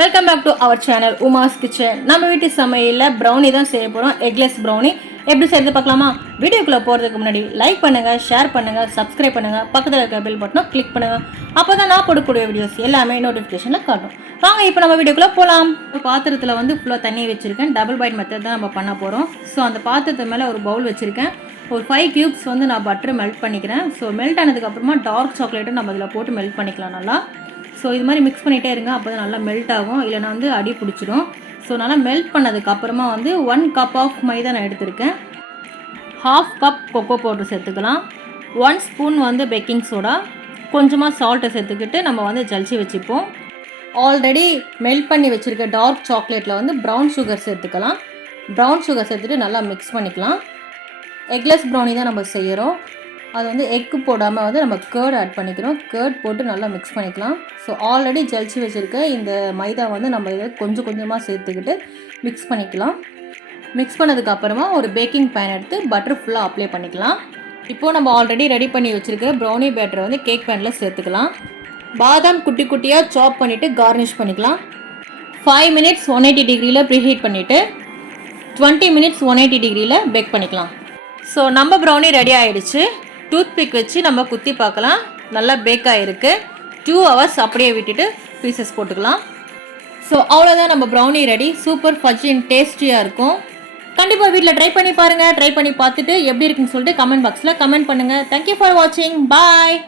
Welcome back to our channel Uma's kitchen. நம்ம வீட்டு சமையலில் ப்ரௌனி தான் செய்ய போகிறோம். எக்லெஸ் ப்ரௌனி எப்படி செய்யறது பார்க்கலாமா? வீடியோக்குள்ளே போகிறதுக்கு முன்னாடி லைக் பண்ணுங்கள், ஷேர் பண்ணுங்கள், சப்ஸ்கிரைப் பண்ணுங்கள், பக்கத்தில் இருக்க பெல் பட்டனை கிளிக் பண்ணுங்கள். அப்போ தான் நான் போடக்கூடிய வீடியோஸ் எல்லாமே நோட்டிஃபிகேஷனில் காட்டும். வாங்க இப்போ நம்ம வீடியோக்குள்ளே போகலாம். பாத்திரத்தில் வந்து ஃபுல்லாக தண்ணி வச்சுருக்கேன். டபுள் பாயில் மெத்தட் தான் நம்ம பண்ண போகிறோம். ஸோ அந்த பாத்திரத்து மேலே ஒரு பவுல் வச்சுருக்கேன். ஒரு 5 கியூப்ஸ் வந்து நான் பட்டர் மெல்ட் பண்ணிக்கிறேன். ஸோ மெல்ட் ஆனதுக்கப்புறமா டார்க் சாக்லேட்டை நம்ம இதில் போட்டு மெல்ட் பண்ணிக்கலாம் நல்லா. ஸோ இது மாதிரி மிக்ஸ் பண்ணிகிட்டே இருங்க, அப்போ தான் நல்லா மெல்ட் ஆகும், இல்லைனா வந்து அடி பிடிச்சிடும். ஸோ நல்லா மெல்ட் பண்ணதுக்கப்புறமா வந்து 1 கப் ஆஃப் மைதா நான் எடுத்திருக்கேன். 1/2 கப் கொக்கோ பவுடர் சேர்த்துக்கலாம். 1 ஸ்பூன் வந்து பேக்கிங் சோடா, கொஞ்சமாக சால்ட்டை சேர்த்துக்கிட்டு நம்ம வந்து ஜலிச்சு வச்சுப்போம். ஆல்ரெடி மெல்ட் பண்ணி வச்சுருக்க டார்க் சாக்லேட்டில் வந்து ப்ரௌன் சுகர் சேர்த்துக்கலாம். ப்ரௌன் சுகர் சேர்த்துட்டு நல்லா மிக்ஸ் பண்ணிக்கலாம். எக்லெஸ் ப்ரௌனி தான் நம்ம செய்கிறோம். அது வந்து எக்கு போடாமல் வந்து நம்ம கேர்ட் ஆட் பண்ணிக்கிறோம். கேர்ட் போட்டு நல்லா மிக்ஸ் பண்ணிக்கலாம். ஸோ ஆல்ரெடி ஜலிச்சு வச்சுருக்க இந்த மைதா வந்து நம்ம இதை கொஞ்சம் கொஞ்சமாக சேர்த்துக்கிட்டு மிக்ஸ் பண்ணிக்கலாம். மிக்ஸ் பண்ணதுக்கப்புறமா ஒரு பேக்கிங் பேன் எடுத்து பட்டர் ஃபுல்லாக அப்ளை பண்ணிக்கலாம். இப்போது நம்ம ஆல்ரெடி ரெடி பண்ணி வச்சுருக்கிற ப்ரௌனி பேட்டரை வந்து கேக் பேனில் சேர்த்துக்கலாம். பாதாம் குட்டி குட்டியாக சாப் பண்ணிவிட்டு கார்னிஷ் பண்ணிக்கலாம். 5 மினிட்ஸ் 180 டிகிரியில் ப்ரீஹீட் பண்ணிவிட்டு 20 மினிட்ஸ் 180 டிகிரியில் பேக் பண்ணிக்கலாம். ஸோ நம்ம ப்ரௌனி ரெடி ஆகிடுச்சு. டூத் பிக் வச்சு நம்ம குத்தி பார்க்கலாம். நல்லா பேக் ஆகிருக்கு. 2 ஹவர்ஸ் அப்படியே விட்டுட்டு பீசஸ் போட்டுக்கலாம். ஸோ அவ்வளோதான், நம்ம ப்ரௌனி ரெடி. சூப்பர் ஃபஜ்ஜி அண்ட் டேஸ்டியாக இருக்கும். கண்டிப்பாக வீட்டில் ட்ரை பண்ணி பாருங்கள். ட்ரை பண்ணி பார்த்துட்டு எப்படி இருக்குன்னு சொல்லிட்டு கமெண்ட் பாக்ஸில் கமெண்ட் பண்ணுங்கள். தேங்க்யூ ஃபார் வாட்சிங். பாய்.